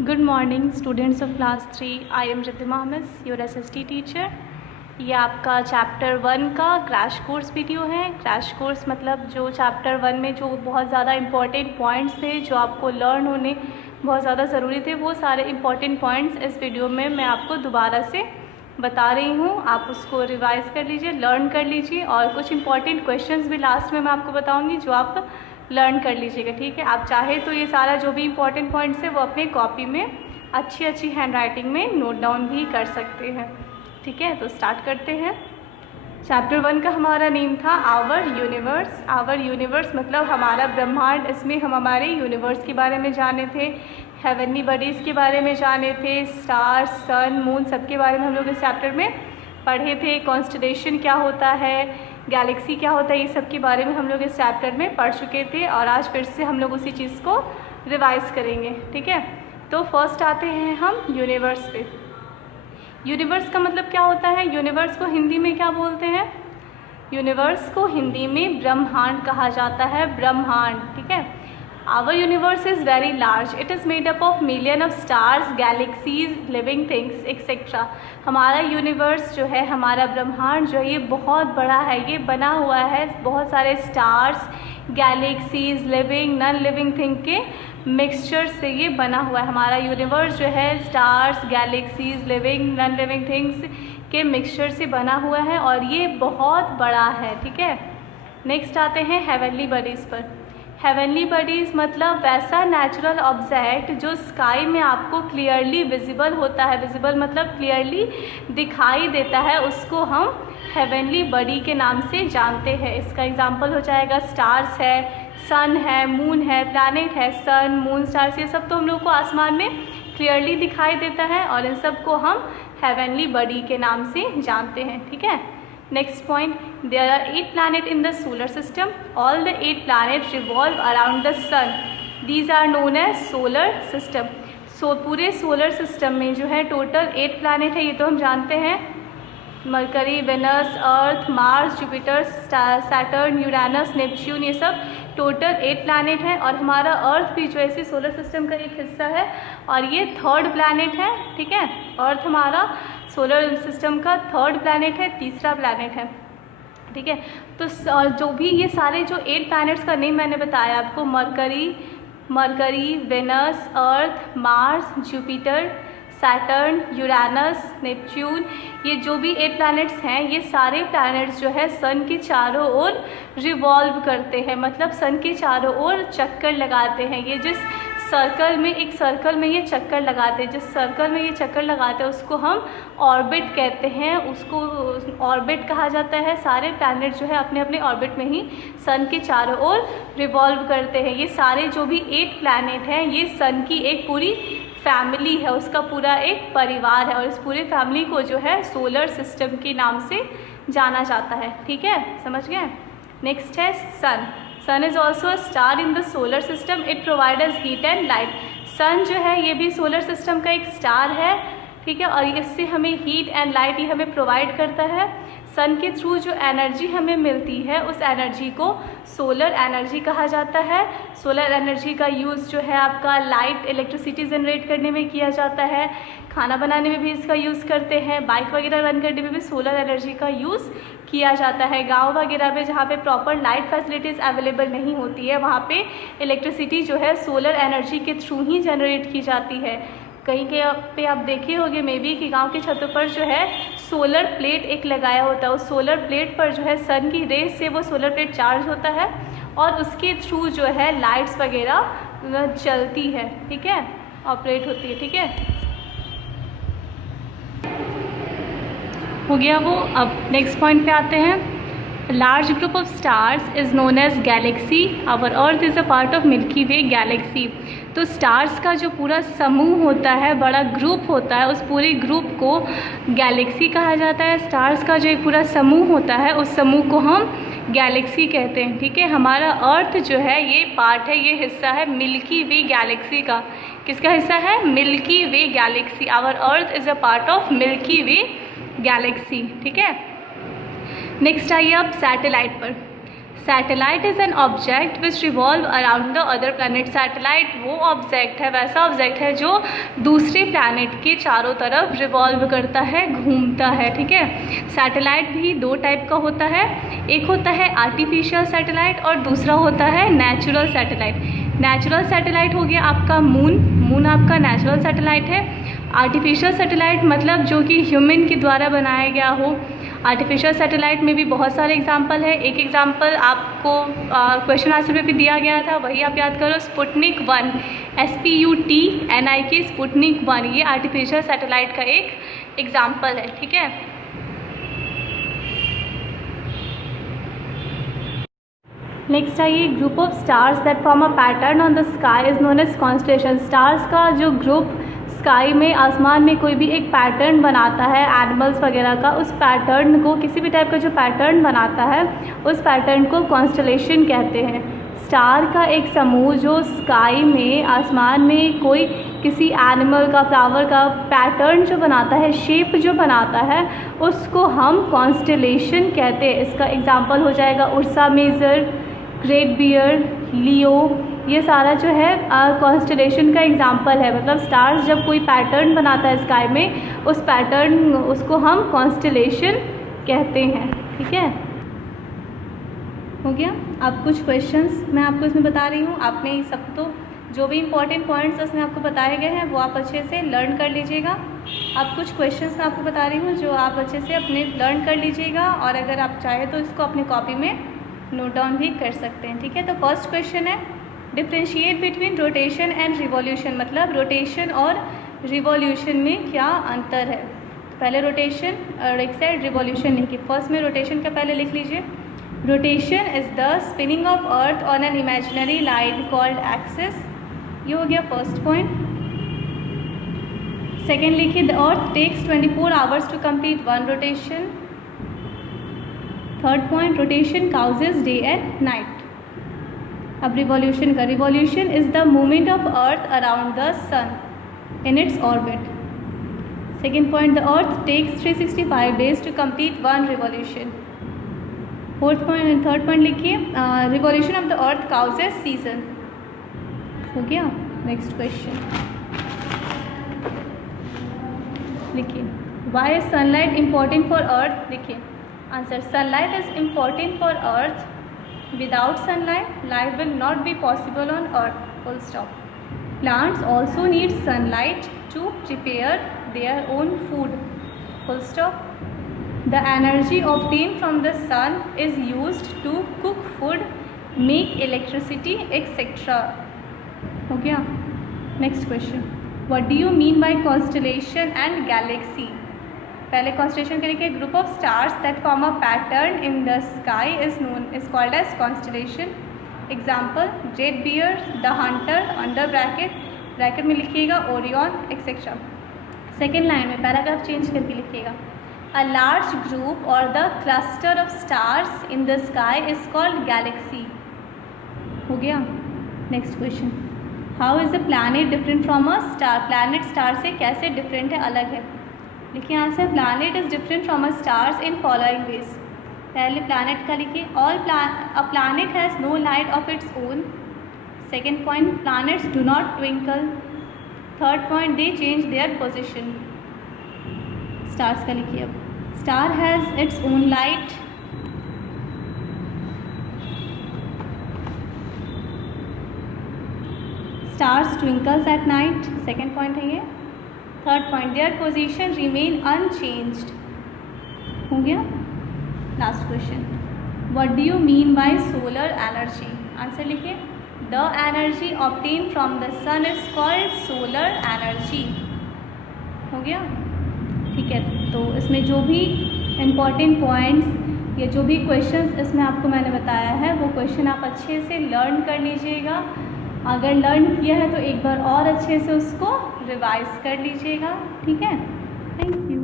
Good morning students of class 3. I am Riddhima Ahmed, your SST teacher. ये आपका chapter 1 का crash course video है। Crash course मतलब जो चैप्टर 1 में जो बहुत ज़्यादा इम्पॉर्टेंट पॉइंट्स थे जो आपको लर्न होने बहुत ज़्यादा ज़रूरी थे, वो सारे इम्पॉर्टेंट पॉइंट्स इस वीडियो में मैं आपको दोबारा से बता रही हूँ। आप उसको रिवाइज़ कर लीजिए, लर्न कर लीजिए और कुछ इम्पॉर्टेंट क्वेश्चंस भी लास्ट में मैं आपको बताऊँगी जो आप लर्न कर लीजिएगा। ठीक है, आप चाहे तो ये सारा जो भी इम्पोर्टेंट पॉइंट्स है वो अपने कॉपी में अच्छी हैंड राइटिंग में नोट डाउन भी कर सकते हैं। ठीक है, तो स्टार्ट करते हैं। चैप्टर 1 का हमारा नेम था आवर यूनिवर्स। आवर यूनिवर्स मतलब हमारा ब्रह्मांड। इसमें हम हमारे यूनिवर्स के बारे में जाने थे, हेवनली बॉडीज़ के बारे में जाने थे, स्टार्स, सन, मून, सबके बारे में हम लोग इस चैप्टर में पढ़े थे। कॉन्स्टलेशन क्या होता है, गैलेक्सी क्या होता है, ये सब के बारे में हम लोग इस चैप्टर में पढ़ चुके थे और आज फिर से हम लोग उसी चीज़ को रिवाइज़ करेंगे। ठीक है, तो फर्स्ट आते हैं हम यूनिवर्स पे। यूनिवर्स का मतलब क्या होता है? यूनिवर्स को हिंदी में क्या बोलते हैं? यूनिवर्स को हिंदी में ब्रह्मांड कहा जाता है, ब्रह्मांड। ठीक है, our universe is very large, it is made up of million of stars, galaxies, living things etcetera. हमारा यूनिवर्स जो है, हमारा ब्रह्मांड जो है, ये बहुत बड़ा है। ये बना हुआ है बहुत सारे stars, galaxies, living, non living thing के मिक्सचर से ये बना हुआ है। हमारा यूनिवर्स जो है stars, galaxies, living, non living things के मिक्सचर से बना हुआ है और ये बहुत बड़ा है। ठीक है, नेक्स्ट आते हैं हेवनली बॉडीज़ पर। हेवनली बॉडीज़ मतलब वैसा नेचुरल ऑब्जेक्ट जो स्काई में आपको क्लियरली विजिबल होता है। विजिबल मतलब क्लियरली दिखाई देता है, उसको हम हेवनली बॉडी के नाम से जानते हैं। इसका एग्जांपल हो जाएगा स्टार्स है, सन है, मून है, प्लैनेट है। सन, मून, स्टार्स, ये सब तो हम लोग को आसमान में क्लियरली दिखाई देता है और इन सब को हम हेवनली बॉडी के नाम से जानते हैं। ठीक है, next point, there are 8 planet in the solar system, all the 8 planet revolve around the sun, these are known as solar system. पूरे सोलर सिस्टम में जो है टोटल 8 प्लैनेट है, ये तो हम जानते हैं, Mercury, Venus, Earth, Mars, Jupiter, Saturn, Uranus, Neptune, ये सब टोटल 8 प्लैनेट है। और हमारा अर्थ भी जो है इसी सोलर सिस्टम का एक हिस्सा है और ये 3rd प्लैनेट है। ठीक है, अर्थ हमारा सोलर सिस्टम का 3rd प्लैनेट है, तीसरा प्लैनेट है। ठीक है, तो जो भी ये सारे जो 8 प्लैनेट्स का नेम मैंने बताया आपको, Mercury, Venus, Earth, Mars, Jupiter, Saturn, Uranus, Neptune, ये जो भी 8 प्लैनेट्स हैं, ये सारे प्लैनेट्स जो है सन के चारों ओर रिवॉल्व करते हैं, मतलब सन के चारों ओर चक्कर लगाते हैं। ये जिस सर्कल में, एक सर्कल में ये चक्कर लगाते हैं, जिस सर्कल में ये चक्कर लगाते हैं उसको हम ऑर्बिट कहते हैं, उसको ऑर्बिट कहा जाता है। सारे प्लैनेट जो है अपने अपने ऑर्बिट में ही सन के चारों ओर रिवॉल्व करते हैं। ये सारे जो भी 8 प्लैनेट हैं, ये सन की एक पूरी फैमिली है, उसका पूरा एक परिवार है और इस पूरे फैमिली को जो है सोलर सिस्टम के नाम से जाना जाता है। ठीक है, समझ गए? नेक्स्ट है sun. Sun is also a star in the solar system, it provides heat and light. Sun जो है ये भी सोलर सिस्टम का एक स्टार है। ठीक है, और इससे हमें हीट एंड लाइट ये हमें प्रोवाइड करता है। सन के थ्रू जो एनर्जी हमें मिलती है उस एनर्जी को सोलर एनर्जी कहा जाता है। सोलर एनर्जी का यूज़ जो है आपका लाइट, इलेक्ट्रिसिटी जनरेट करने में किया जाता है, खाना बनाने में भी इसका यूज़ करते हैं, बाइक वगैरह रन करने में भी सोलर एनर्जी का यूज़ किया जाता है। गांव वगैरह में जहाँ पे प्रॉपर लाइट फैसिलिटीज़ अवेलेबल नहीं होती है, वहाँ पे इलेक्ट्रिसिटी जो है सोलर एनर्जी के थ्रू ही जनरेट की जाती है। कहीं के पे आप देखे होंगे मे बी कि गांव के छतों पर जो है सोलर प्लेट एक लगाया होता है, उस सोलर प्लेट पर जो है सन की रेस से वो सोलर प्लेट चार्ज होता है और उसके थ्रू जो है लाइट्स वगैरह चलती है। ठीक है, ऑपरेट होती है। ठीक है, हो गया वो। अब नेक्स्ट पॉइंट पे आते हैं। Large group of stars is known as galaxy, our earth is a part of milky way galaxy. तो स्टार्स का जो पूरा समूह होता है, बड़ा ग्रुप होता है, उस पूरे ग्रुप को गैलेक्सी कहा जाता है। स्टार्स का जो एक पूरा समूह होता है उस समूह को हम गैलेक्सी कहते हैं। ठीक है, हमारा अर्थ जो है ये पार्ट है, ये हिस्सा है मिल्की वे गैलेक्सी का। किसका हिस्सा है? Milky way galaxy. Our earth is a part of milky way galaxy. ठीक है, नेक्स्ट आइए अब सैटेलाइट पर। Satellite is an object which revolve around the other planet. Satellite वो ऑब्जेक्ट है, वैसा ऑब्जेक्ट है जो दूसरे प्लैनेट के चारों तरफ रिवॉल्व करता है, घूमता है, ठीक है। सैटेलाइट भी दो टाइप का होता है, एक होता है आर्टिफिशियल सैटेलाइट और दूसरा होता है नेचुरल सैटेलाइट। नेचुरल सैटेलाइट हो गया आपका मून आपका नेचुरल सैटेलाइट है। आर्टिफिशियल सैटेलाइट मतलब जो कि ह्यूमन के द्वारा बनाया गया हो। आर्टिफिशियल सैटेलाइट में भी बहुत सारे एग्जाम्पल है। एक एग्जाम्पल आपको क्वेश्चन आंसर में भी दिया गया था, वही आप याद करो, स्पुतनिक 1, SPUTNIK स्पुतनिक 1, ये आर्टिफिशियल सैटेलाइट का एक एग्जाम्पल है, ठीक है। नेक्स्ट आइए, group of stars that form a pattern on the sky is known as constellation. Stars का जो ग्रुप स्काई में, आसमान में कोई भी एक पैटर्न बनाता है एनिमल्स वगैरह का, उस पैटर्न को, किसी भी टाइप का जो पैटर्न बनाता है उस पैटर्न को कॉन्स्टेलेशन कहते हैं। स्टार का एक समूह जो स्काई में, आसमान में कोई किसी एनिमल का, फ्लावर का पैटर्न जो बनाता है, शेप जो बनाता है, उसको हम कॉन्स्टेलेशन कहते हैं। इसका एग्जाम्पल हो जाएगा उर्सा मेजर, ग्रेट बियर, लियो, ये सारा जो है कॉन्स्टेलेशन का एग्जाम्पल है। मतलब स्टार्स जब कोई पैटर्न बनाता है स्काई में, उस पैटर्न, उसको हम कॉन्स्टेलेशन कहते हैं, ठीक है। हो गया। अब कुछ क्वेश्चंस मैं आपको इसमें बता रही हूँ, आपने ये सब तो जो भी इंपॉर्टेंट पॉइंट्स उसमें आपको बताए गए हैं वो आप अच्छे से लर्न कर लीजिएगा। अब कुछ क्वेश्चंस मैं आपको बता रही हूँ जो आप अच्छे से अपने लर्न कर लीजिएगा, और अगर आप चाहें तो इसको अपनी कॉपी में नोट डाउन भी कर सकते हैं, ठीक है। तो फर्स्ट क्वेश्चन है, differentiate between rotation and revolution. मतलब रोटेशन और रिवॉल्यूशन में क्या अंतर है। पहले रोटेशन और एक साइड रिवॉल्यूशन लिखिए। फर्स्ट में रोटेशन का पहले लिख लीजिए, rotation is the spinning of earth on an imaginary line called axis. ये हो गया फर्स्ट पॉइंट। सेकेंड लिखिए, the earth takes 24 hours to complete one rotation. Third point, rotation causes day and night. अब revolution का, revolution is the movement of earth around the sun in its orbit. Second point, the earth takes 365 days to complete one revolution. Fourth point, third point लिखिए, revolution of the earth causes season. हो गया। Next question लिखिए, why is sunlight important for earth. लिखिए answer, sunlight is important for earth. Without sunlight, life will not be possible on earth, full stop. Plants also need sunlight to prepare their own food, full stop. The energy obtained from the sun is used to cook food, make electricity, etc. हो गया। Next question, what do you mean by constellation and galaxy? पहले constellation के लिए, group of stars that form a pattern in the sky is called as constellation. Example, great bear, the hunter, under bracket में लिखिएगा Orion, etcetera. Second line में paragraph change करके लिखिएगा, a large group और the cluster of stars in the sky is called galaxy. हो गया। Next question, how is the planet different from a star. Planet star से कैसे different है, अलग है। लिखिए answer, planet is different from a stars in following ways. पहले planet का लिखिए, a planet has no light of its own. Second point, planets do not twinkle. Third point, they change their position. Stars का लिखिए, अब star has its own light. Stars twinkles at night, second point है ये। Third point, their position remain unchanged. हो गया। Last question, what do you mean bye solar energy. Answer लिखिए, the energy obtain from the sun is called solar energy. हो गया। ठीक है, तो इसमें जो भी इम्पॉर्टेंट पॉइंट्स या जो भी क्वेश्चंस इसमें आपको मैंने बताया है वो क्वेश्चन आप अच्छे से लर्न कर लीजिएगा। अगर लर्न किया है तो एक बार और अच्छे से उसको रिवाइज कर लीजिएगा, ठीक है। Thank you.